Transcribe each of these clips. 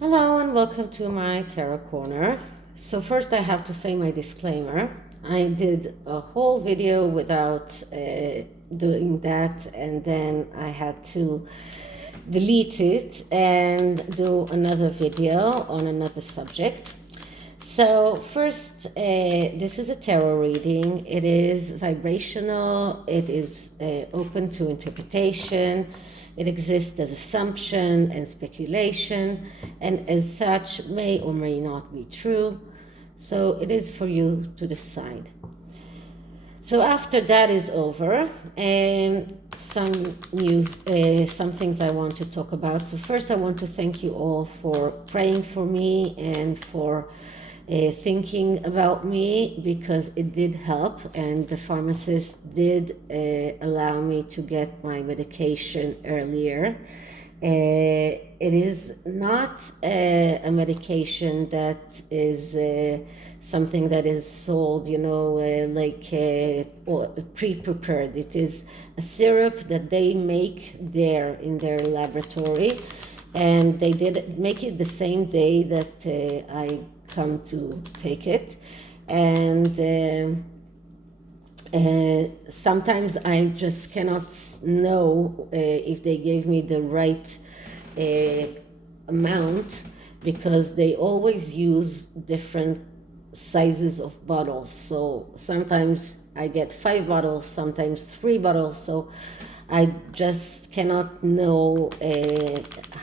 Hello and welcome to my tarot corner. So first I have to say my disclaimer. I did a whole video without doing that, and then I had to delete it and do another video on another subject. So first, this is a tarot reading. It is vibrational. It is open to interpretation. It exists as assumption and speculation, and as such may or may not be true. So it is for you to decide. So after that is over, some things I want to talk about. So first, I want to thank you all for praying for me and for thinking about me, because it did help, and the pharmacist did allow me to get my medication earlier. It is not a medication that is something that is sold, pre-prepared. It is a syrup that they make there in their laboratory, and they did make it the same day that I come to take it. And sometimes I just cannot know if they gave me the right amount, because they always use different sizes of bottles. So sometimes I get 5 bottles, sometimes 3 bottles. So I just cannot know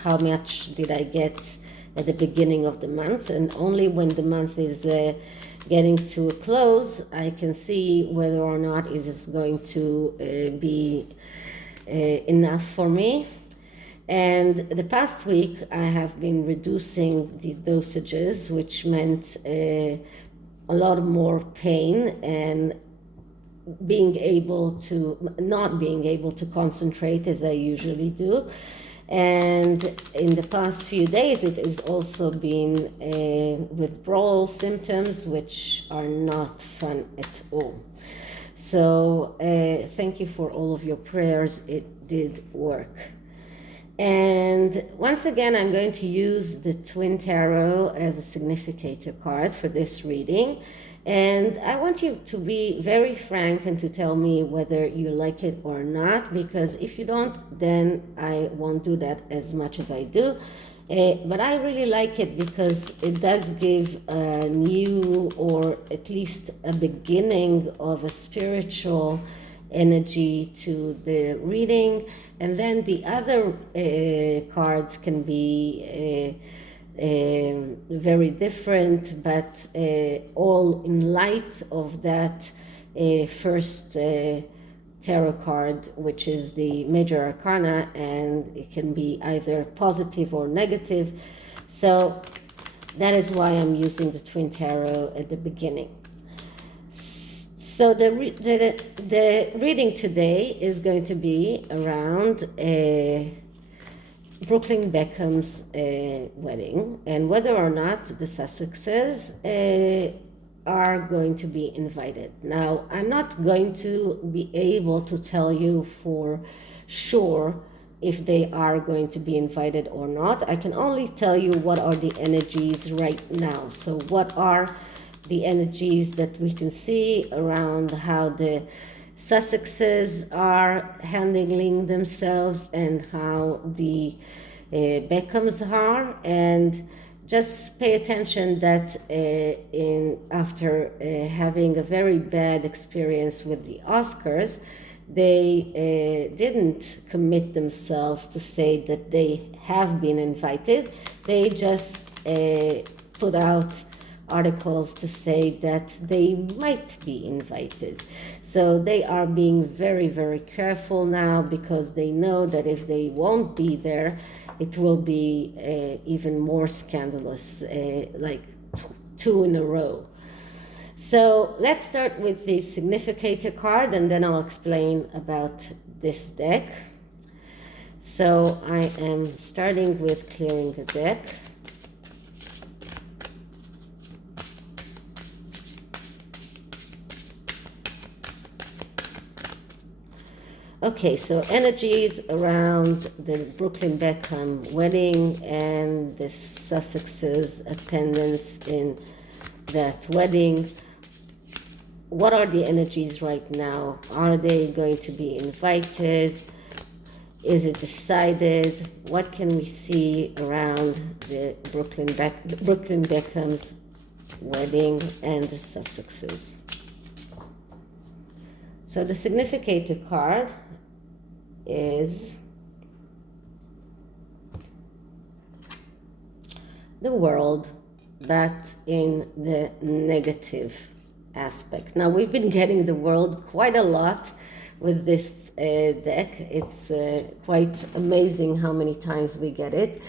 how much did I get at the beginning of the month, and only when the month is getting to a close, I can see whether or not is this going to be enough for me. And the past week I have been reducing the dosages, which meant a lot more pain and not being able to concentrate as I usually do. And in the past few days, it has also been withdrawal symptoms, which are not fun at all. So thank you for all of your prayers. It did work. And once again, I'm going to use the Twin Tarot as a significator card for this reading. And I want you to be very frank and to tell me whether you like it or not, because if you don't, then I won't do that as much as I do. But I really like it because it does give a new, or at least a beginning of a spiritual energy to the reading. And then the other cards can be very different, but all in light of that first tarot card, which is the major arcana, and it can be either positive or negative. So that is why I'm using the Twin Tarot at the beginning. So the reading today is going to be around Brooklyn Beckham's wedding, and whether or not the Sussexes are going to be invited. Now, I'm not going to be able to tell you for sure if they are going to be invited or not. I can only tell you what are the energies right now. So what are the energies that we can see around how the Sussexes are handling themselves and how the Beckhams are. And just pay attention that after having a very bad experience with the Oscars, they didn't commit themselves to say that they have been invited. They just put out articles to say that they might be invited. So they are being very, very careful now, because they know that if they won't be there, it will be even more scandalous, like 2 in a row. So let's start with the significator card, and then I'll explain about this deck. So I am starting with clearing the deck. Okay, so energies around the Brooklyn Beckham wedding and the Sussexes' attendance in that wedding. What are the energies right now? Are they going to be invited? Is it decided? What can we see around the Brooklyn Beckham's wedding and the Sussexes? So the significator card is the world, but in the negative aspect. Now, we've been getting the world quite a lot with this deck. It's quite amazing how many times we get it.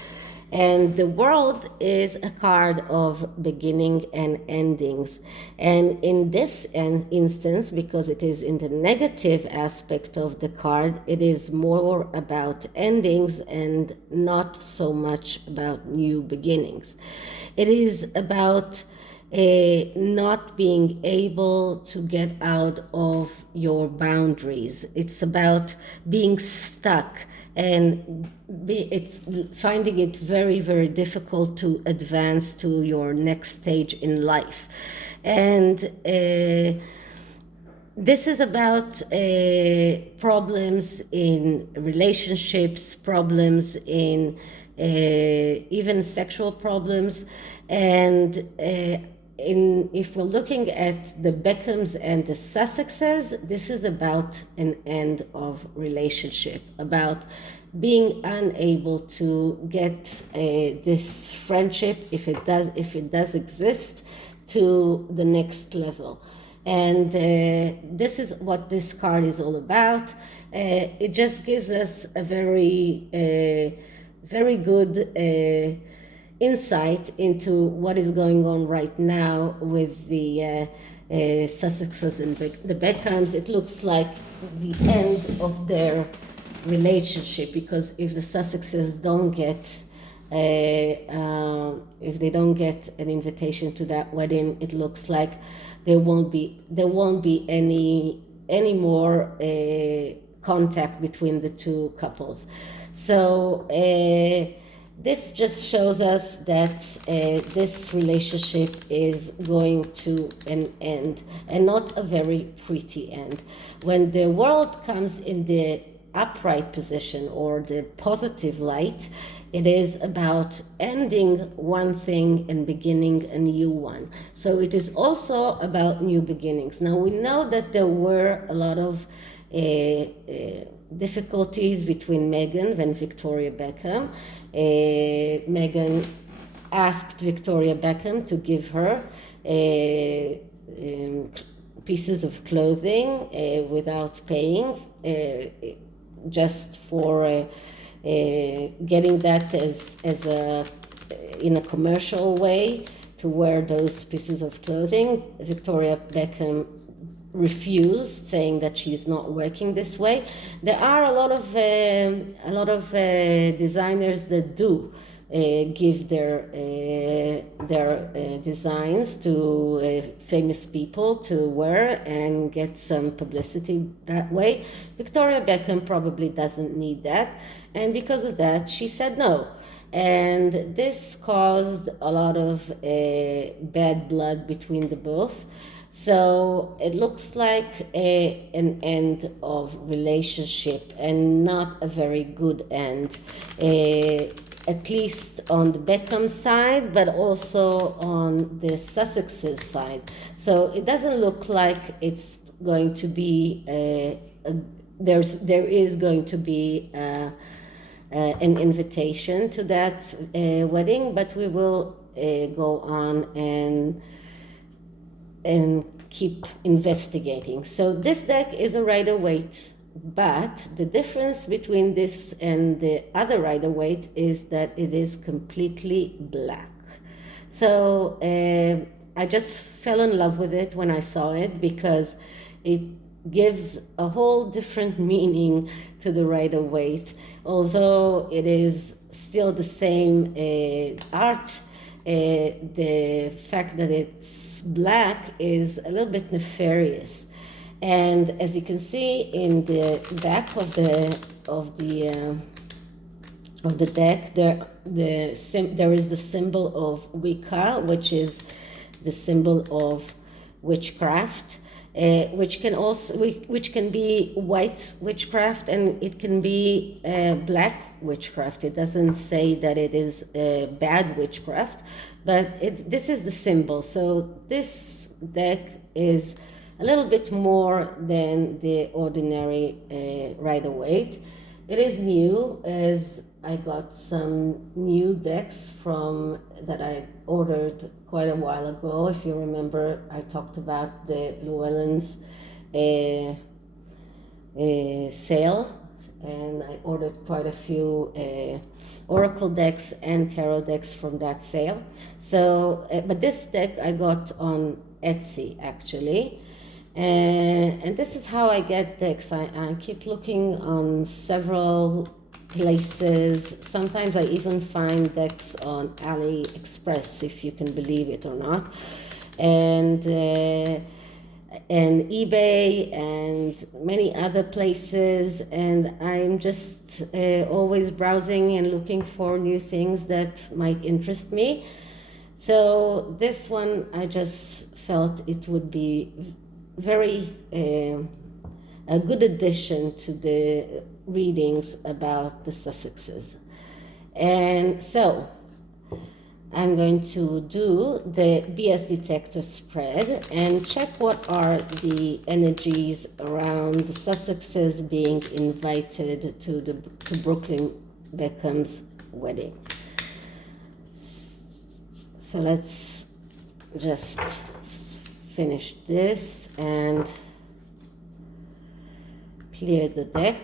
And the world is a card of beginning and endings. And in this instance, because it is in the negative aspect of the card, it is more about endings and not so much about new beginnings. It is about not being able to get out of your boundaries. It's about being stuck and it's finding it very, very difficult to advance to your next stage in life. And this is about problems in relationships, problems in even sexual problems. And if we're looking at the Beckhams and the Sussexes, this is about an end of relationship, about being unable to get this friendship, if it does exist, to the next level. And this is what this card is all about. It just gives us a very good insight into what is going on right now with the Sussexes and the Beckhams. It looks like the end of their relationship, because if the Sussexes don't get if they don't get an invitation to that wedding, it looks like there won't be any more contact between the two couples. So this just shows us that this relationship is going to an end, and not a very pretty end. When the world comes in the upright position or the positive light, it is about ending one thing and beginning a new one. So it is also about new beginnings. Now, we know that there were a lot of difficulties between Meghan and Victoria Beckham. Meghan asked Victoria Beckham to give her pieces of clothing without paying, just for getting that as a in a commercial way to wear those pieces of clothing. Victoria Beckham refused, saying that she's not working this way. There are a lot of designers that do give their designs to famous people to wear and get some publicity that way. Victoria Beckham probably doesn't need that, and because of that, she said no. And this caused a lot of bad blood between the both. So it looks like an end of relationship, and not a very good end, at least on the Beckham side, but also on the Sussexes side. So it doesn't look like it's going to be there is going to be an invitation to that wedding, but we will go on and keep investigating. So this deck is a Rider-Waite, but the difference between this and the other Rider-Waite is that it is completely black. So I just fell in love with it when I saw it, because it gives a whole different meaning to the Rider-Waite. Although it is still the same art, the fact that it's black is a little bit nefarious. And as you can see in the back of the deck, there is the symbol of Wicca, which is the symbol of witchcraft, which can be white witchcraft, and it can be black witchcraft. It doesn't say that it is bad witchcraft, but this is the symbol. So this deck is a little bit more than the ordinary Rider-Waite. It is new, as I got some new decks that I ordered quite a while ago. If you remember, I talked about the Llewellyn's sale, and I ordered quite a few oracle decks and tarot decks from that sale. So, but this deck I got on Etsy actually. And this is how I get decks. I keep looking on several places. Sometimes I even find decks on AliExpress, if you can believe it or not, and eBay and many other places. And I'm just always browsing and looking for new things that might interest me. So this one, I just felt it would be very a good addition to the readings about the Sussexes. And so I'm going to do the BS detector spread and check what are the energies around the Sussexes being invited to Brooklyn Beckham's wedding. So let's just finish this and clear the deck.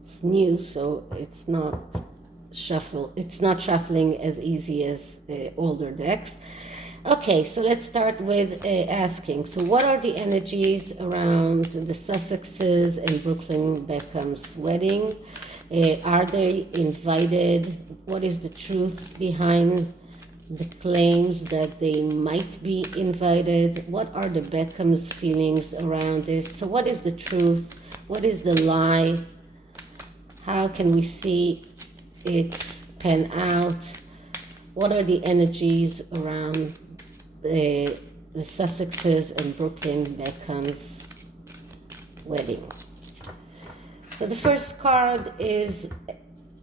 It's new, so it's not shuffling as easy as older decks. Okay, so let's start with asking, so what are the energies around the Sussexes and Brooklyn Beckham's wedding? Are they invited? What is the truth behind the claims that they might be invited? What are the Beckham's feelings around this? So what is the truth? What is the lie? How can we see it pan out? What are the energies around the Sussexes and Brooklyn Beckham's wedding? So the first card is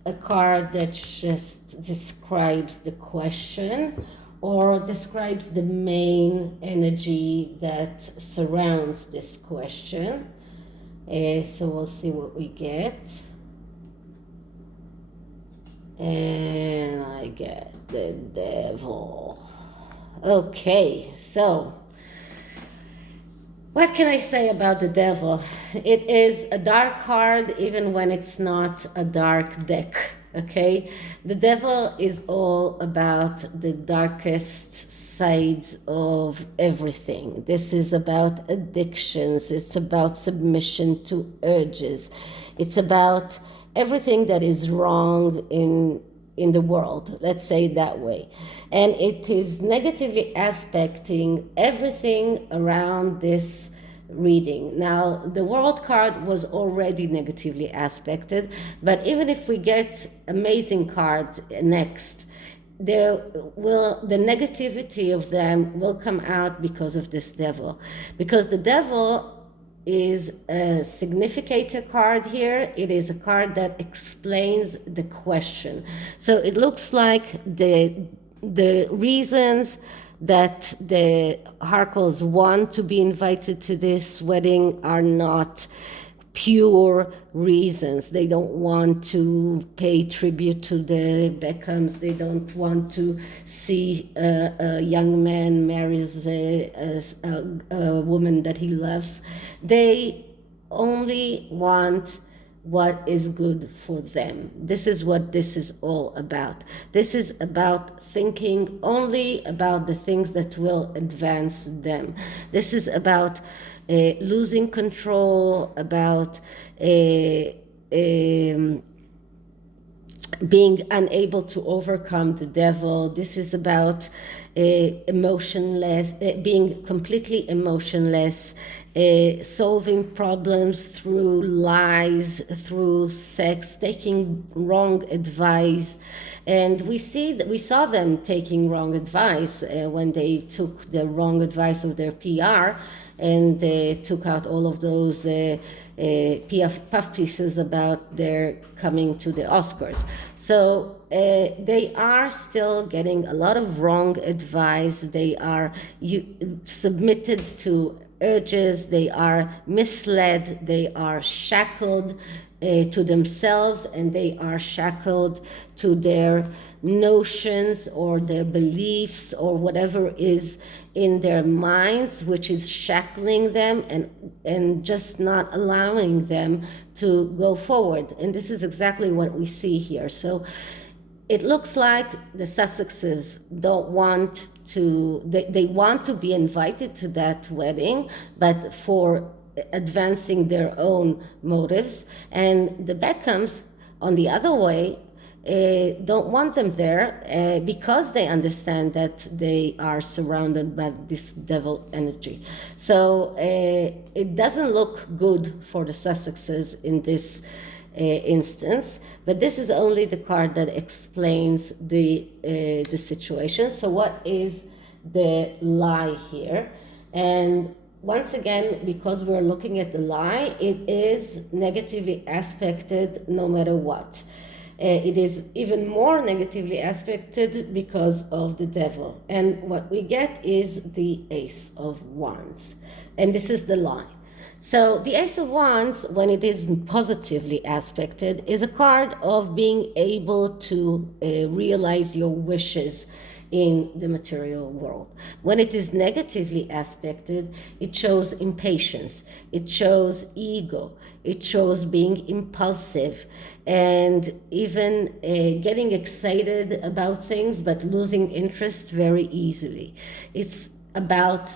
a card that just describes the question or describes the main energy that surrounds this question. So we'll see what we get. And I get the Devil. Okay, so what can I say about the Devil? It is a dark card even when it's not a dark deck, okay? The Devil is all about the darkest sides of everything. This is about addictions. It's about submission to urges. It's about everything that is wrong in the world, let's say it that way. And it is negatively aspecting everything around this reading. Now, the World card was already negatively aspected, but even if we get amazing cards next, the negativity of them will come out because of this Devil. Because the Devil is a significator card here. It is a card that explains the question. So it looks like the reasons that the Harkles want to be invited to this wedding are not pure reasons. They don't want to pay tribute to the Beckhams. They don't want to see a young man marries a woman that he loves. They only want what is good for them. This is what this is all about. This is about thinking only about the things that will advance them. This is about losing control, about being unable to overcome the devil. This is about emotionless, being completely emotionless, solving problems through lies, through sex, taking wrong advice. And we saw them taking wrong advice when they took the wrong advice of their PR and took out all of those puff pieces about their coming to the Oscars. So they are still getting a lot of wrong advice. They are submitted to urges. They are misled. They are shackled to themselves, and they are shackled to their notions or their beliefs or whatever is in their minds, which is shackling them and just not allowing them to go forward. And this is exactly what we see here. So it looks like the Sussexes don't want to, they want to be invited to that wedding, but for advancing their own motives. And the Beckhams, on the other way, don't want them there because they understand that they are surrounded by this devil energy. So it doesn't look good for the Sussexes in this instance, but this is only the card that explains the situation. So what is the lie here? And once again, because we're looking at the lie, it is negatively aspected no matter what. It is even more negatively aspected because of the devil. And what we get is the Ace of Wands. And this is the lie. So the Ace of Wands, when it is positively aspected, is a card of being able to realize your wishes in the material world. When it is negatively aspected, it shows impatience, it shows ego, it shows being impulsive, and even getting excited about things but losing interest very easily. It's about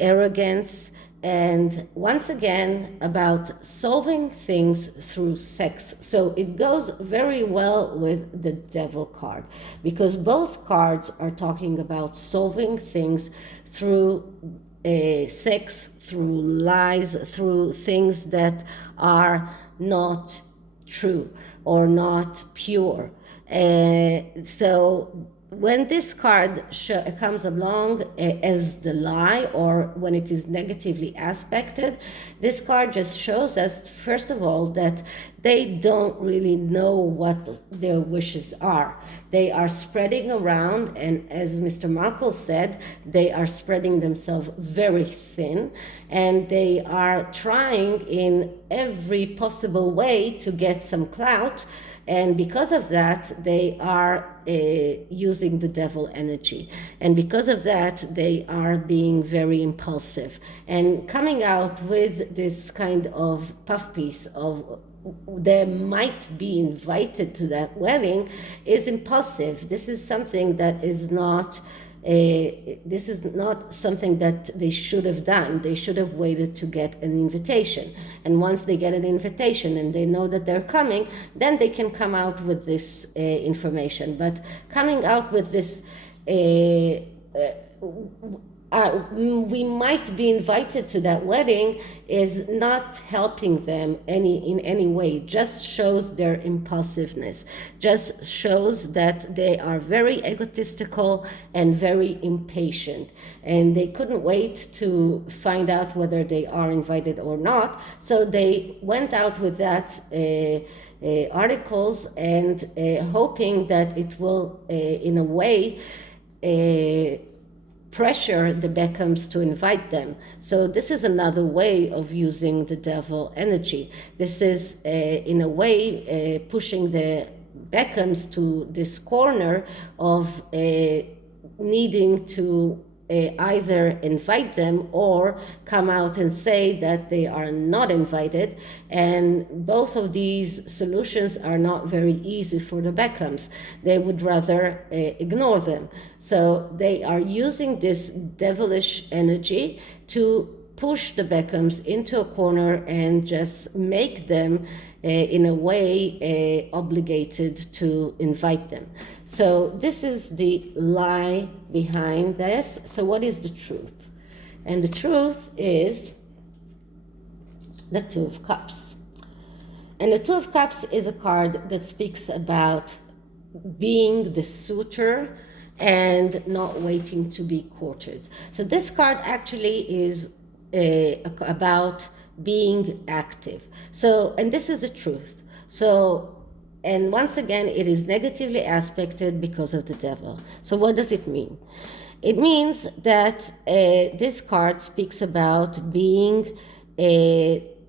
arrogance, and once again about solving things through sex. So it goes very well with the devil card, because both cards are talking about solving things through sex, through lies, through things that are not true or not pure. So when this card comes along as the lie, or when it is negatively aspected, this card just shows us, first of all, that they don't really know what their wishes are. They are spreading around, and as Mr. Markle said, they are spreading themselves very thin, and they are trying in every possible way to get some clout. And because of that, they are using the devil energy. And because of that, they are being very impulsive. And coming out with this kind of puff piece of they might be invited to that wedding is impulsive. This is something that is not this is not something that they should have done. They should have waited to get an invitation. And once they get an invitation and they know that they're coming, then they can come out with this information. But coming out with this, we might be invited to that wedding, is not helping them in any way. Just shows their impulsiveness, just shows that they are very egotistical and very impatient, and they couldn't wait to find out whether they are invited or not. So they went out with that articles and hoping that it will in a way pressure the Beckhams to invite them. So this is another way of using the devil energy. This is in a way pushing the Beckhams to this corner of needing to either invite them or come out and say that they are not invited. And both of these solutions are not very easy for the Beckhams. They would rather ignore them. So they are using this devilish energy to push the Beckhams into a corner and just make them in a way obligated to invite them. So this is the lie behind this. So what is the truth? And the truth is the Two of Cups. And the Two of Cups is a card that speaks about being the suitor and not waiting to be courted. So this card actually is about being active. So, and this is the truth. So, and once again, it is negatively aspected because of the devil. So what does it mean? It means that this card speaks about being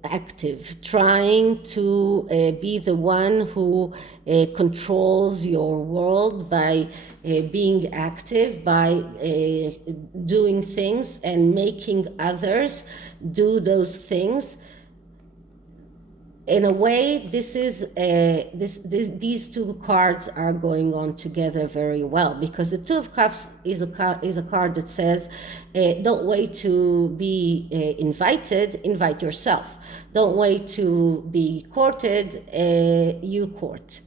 active, trying to be the one who controls your world by being active, by doing things and making others do those things. In a way, this is these two cards are going on together very well, because the Two of Cups is a card that says, don't wait to be invited, invite yourself. Don't wait to be courted, you court,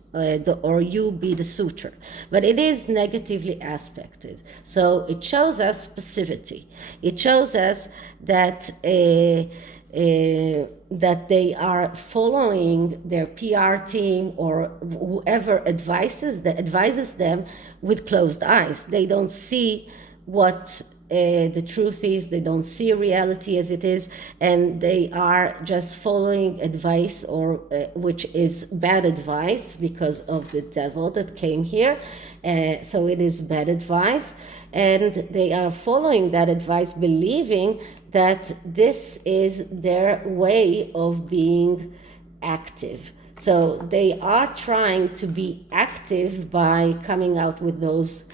or you be the suitor. But it is negatively aspected. So it shows us passivity. It shows us that that they are following their PR team or whoever advises them with closed eyes. They don't see what the truth is. They don't see reality as it is, and they are just following advice, or which is bad advice because of the devil that came here. So it is bad advice, and they are following that advice, believing that this is their way of being active. So they are trying to be active by coming out with those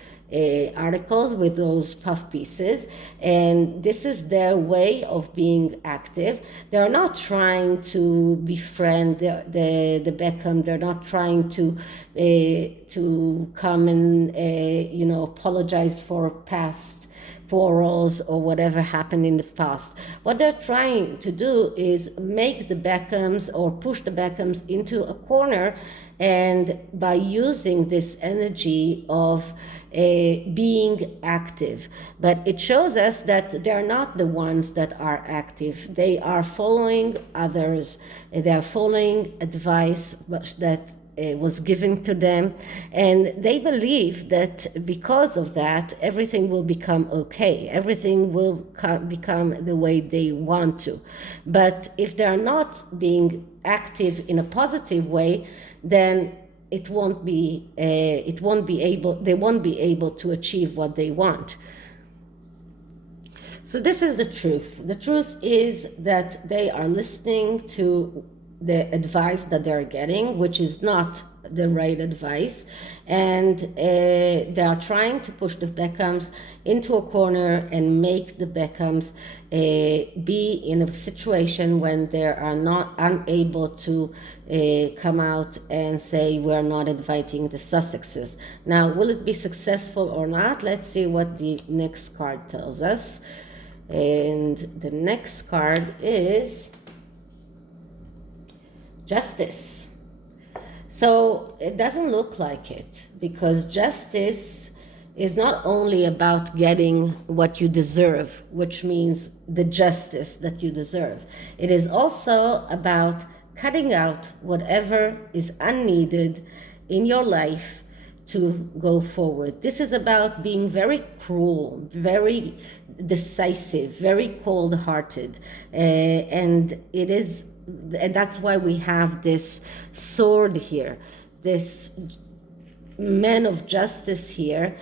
articles, with those puff pieces, and this is their way of being active. They're not trying to befriend the Beckham. They're not trying to come and apologize for past quarrels or whatever happened in the past. What they're trying to do is make the Beckhams or push the Beckhams into a corner, and by using this energy of being active. But it shows us that they're not the ones that are active. They are following others. They are following advice that was given to them, and they believe that because of that everything will become okay, everything will become the way they want to. But if they're not being active in a positive way, then they won't be able to achieve what they want. So this is the truth. The truth is that they are listening to the advice that they're getting, which is not the right advice, and they are trying to push the Beckhams into a corner and make the Beckhams be in a situation when they are not unable to come out and say we're not inviting the Sussexes. Now, will it be successful or not? Let's see what the next card tells us. And the next card is Justice. So it doesn't look like it, because justice is not only about getting what you deserve, which means the justice that you deserve. It is also about cutting out whatever is unneeded in your life to go forward. This is about being very cruel, very decisive, very cold-hearted, and that's why we have this sword here. This man of justice here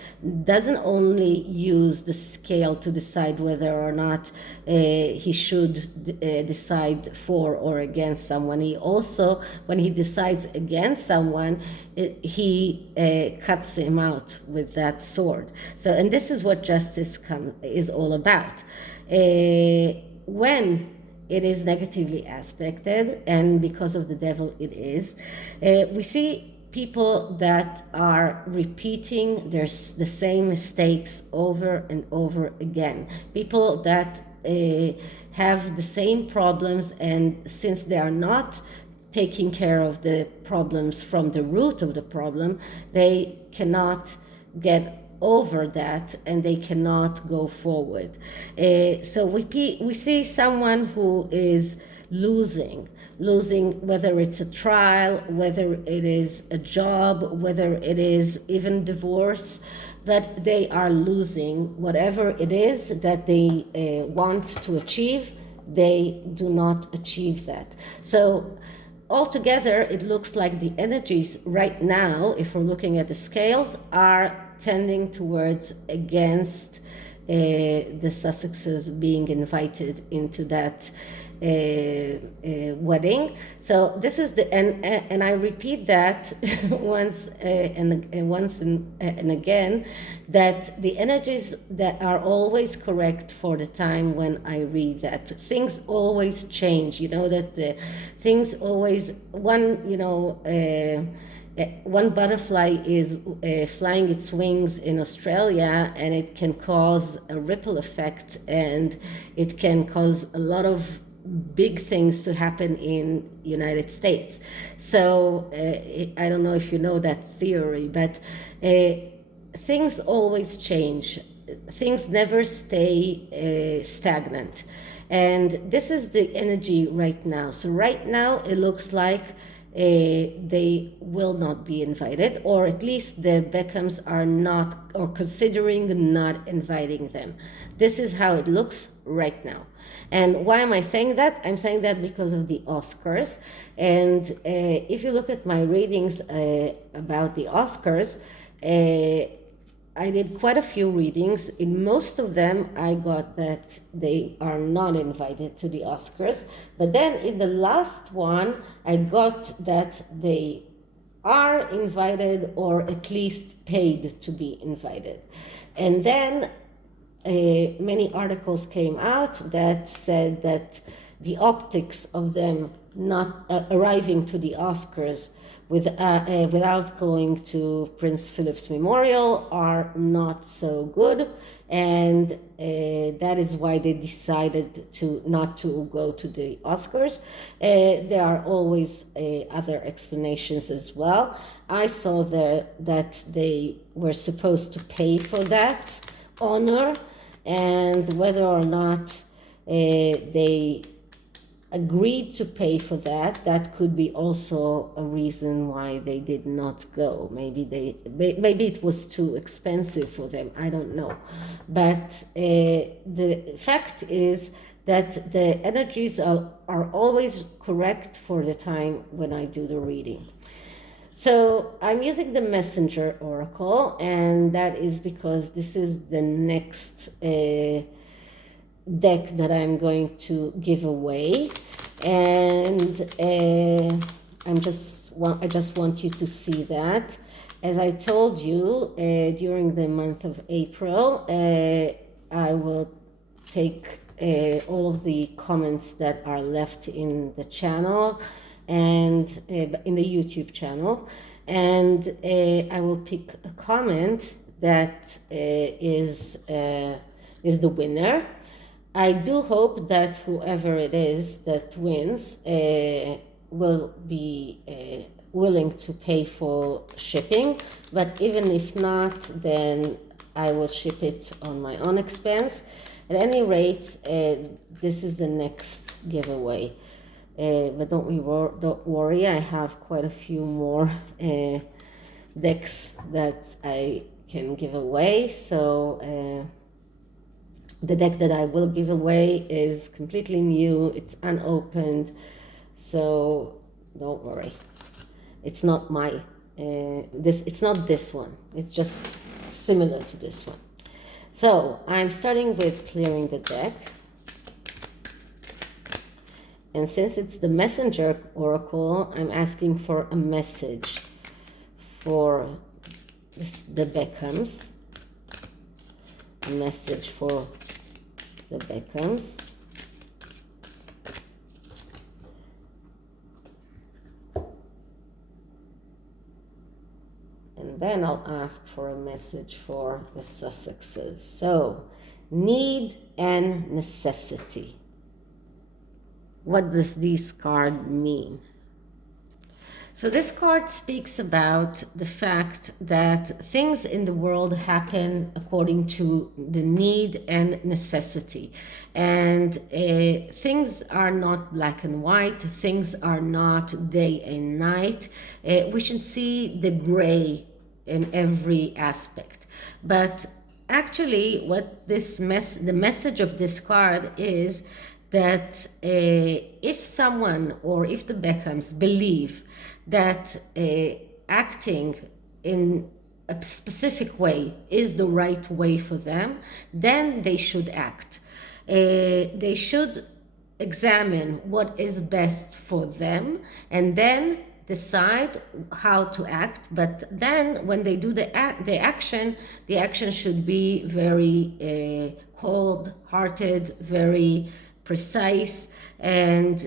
doesn't only use the scale to decide whether or not he should decide for or against someone. He also, when he decides against someone, he cuts him out with that sword. So, and this is what justice is all about. When it is negatively aspected, and because of the devil it is, we see people that are repeating the same mistakes over and over again. People that have the same problems, and since they are not taking care of the problems from the root of the problem, they cannot get over that and they cannot go forward. So we see someone who is losing, whether it's a trial, whether it is a job, whether it is even divorce, but they are losing whatever it is that they want to achieve. They do not achieve that. So altogether, it looks like the energies right now, if we're looking at the scales, are tending towards against the Sussexes being invited into that wedding. So this is the and I repeat that once and again, that the energies that are always correct for the time when I read that things always change. You know that things always one butterfly is flying its wings in Australia, and it can cause a ripple effect, and it can cause a lot of big things to happen in United States. So I don't know if you know that theory, but things always change. Things never stay stagnant. And this is the energy right now. So right now it looks like they will not be invited, or at least the Beckhams are not, or considering not inviting them. This is how it looks right now. And why am I saying that? I'm saying that because of the Oscars. And if you look at my readings about the Oscars, I did quite a few readings. In most of them, I got that they are not invited to the Oscars. But then in the last one, I got that they are invited, or at least paid to be invited. And then many articles came out that said that the optics of them not arriving to the Oscars without going to Prince Philip's memorial are not so good, and that is why they decided to not to go to the Oscars. There are always other explanations as well. I saw that they were supposed to pay for that honor, and whether or not they agreed to pay for that, that could be also a reason why they did not go. Maybe it was too expensive for them. I don't know. But the fact is that the energies are always correct for the time when I do the reading. So I'm using the Messenger Oracle, and that is because this is the next deck that I'm going to give away, and I just want you to see that. As I told you, during the month of April, I will take all of the comments that are left in the channel and in the YouTube channel, and I will pick a comment that is the winner. I do hope that whoever it is that wins will be willing to pay for shipping, but even if not, then I will ship it on my own expense. At any rate, this is the next giveaway. But don't worry, I have quite a few more decks that I can give away. So the deck that I will give away is completely new. It's unopened, so don't worry. It's not my it's not this one. It's just similar to this one. So I'm starting with clearing the deck. And since it's the Messenger Oracle, I'm asking for a message for the Beckhams. A message for the Beckhams. then I'll ask for a message for the Sussexes. So, need and necessity. What does this card mean? So this card speaks about the fact that things in the world happen according to the need and necessity. And things are not black and white, things are not day and night. We should see the gray in every aspect. But actually what the message of this card is that if someone or if the Beckhams believe that acting in a specific way is the right way for them, then they should act. They should examine what is best for them and then decide how to act. But then when they do the action should be very cold-hearted, very precise, and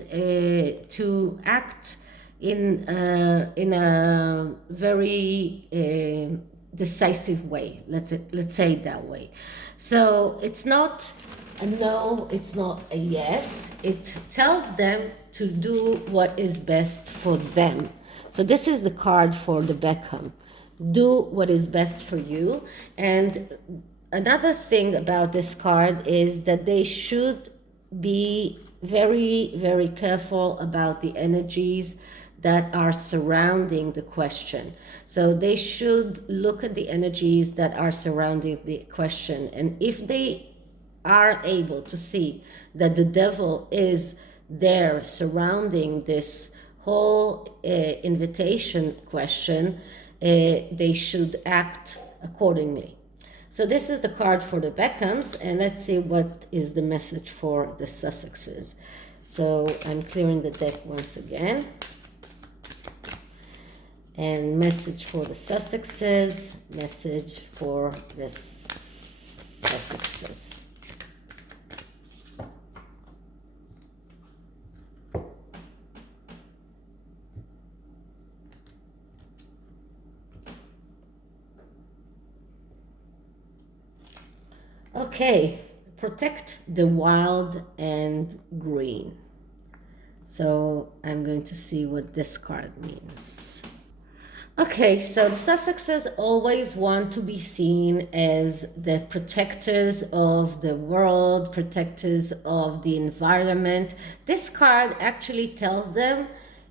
to act in a very decisive way. Let's say it that way. So it's not a no, it's not a yes. It tells them to do what is best for them. So this is the card for the Beckham. Do what is best for you. And another thing about this card is that they should be very, very careful about the energies that are surrounding the question. So they should look at the energies that are surrounding the question. And if they are able to see that the devil is there surrounding this whole invitation question, they should act accordingly. So this is the card for the Beckhams, and let's see what is the message for the Sussexes. So I'm clearing the deck once again. And message for the Sussexes, message for the Sussexes. Okay, protect the wild and green. So I'm going to see what this card means. Okay, so the Sussexes always want to be seen as the protectors of the world, protectors of the environment. This card actually tells them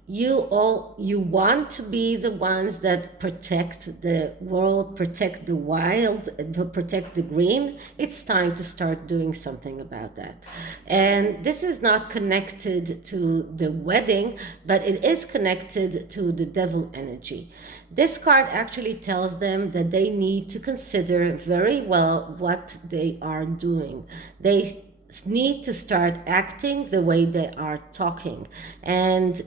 you want to be the ones that protect the world, protect the wild, protect the green. It's time to start doing something about that. And this is not connected to the wedding, but it is connected to the devil energy. This card actually tells them that they need to consider very well what they are doing. They need to start acting the way they are talking. And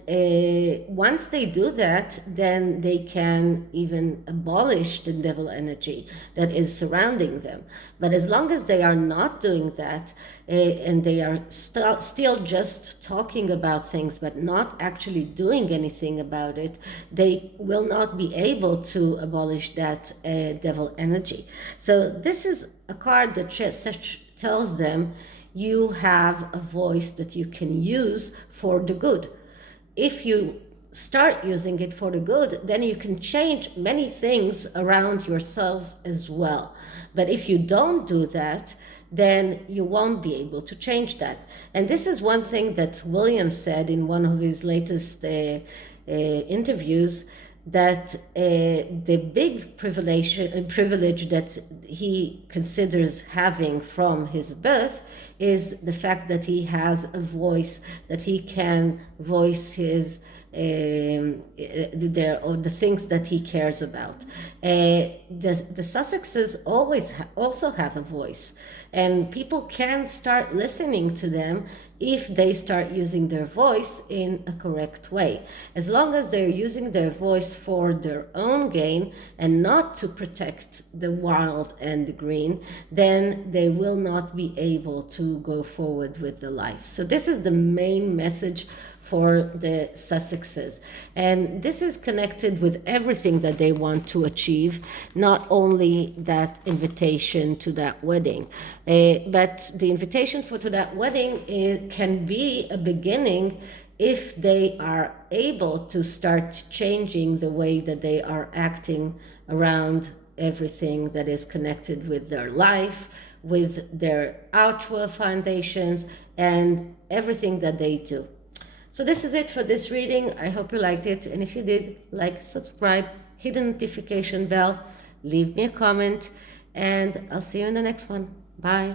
once they do that, then they can even abolish the devil energy that is surrounding them. But as long as they are not doing that, and they are still just talking about things but not actually doing anything about it, they will not be able to abolish that devil energy. So this is a card that tells them you have a voice that you can use for the good. If you start using it for the good, then you can change many things around yourselves as well. But if you don't do that, then you won't be able to change that. And this is one thing that William said in one of his latest interviews, that the big privilege that he considers having from his birth is the fact that he has a voice, that he can voice his the things that he cares about. The Sussexes also have a voice, and people can start listening to them if they start using their voice in a correct way. As long as they're using their voice for their own gain and not to protect the wild and the green, then they will not be able to go forward with the life. So this is the main message for the Sussexes. And this is connected with everything that they want to achieve, not only that invitation to that wedding. But the invitation to that wedding, it can be a beginning if they are able to start changing the way that they are acting around everything that is connected with their life, with their outward foundations, and everything that they do. So this is it for this reading. I hope you liked it. And if you did, like, subscribe, hit the notification bell, leave me a comment, and I'll see you in the next one. Bye.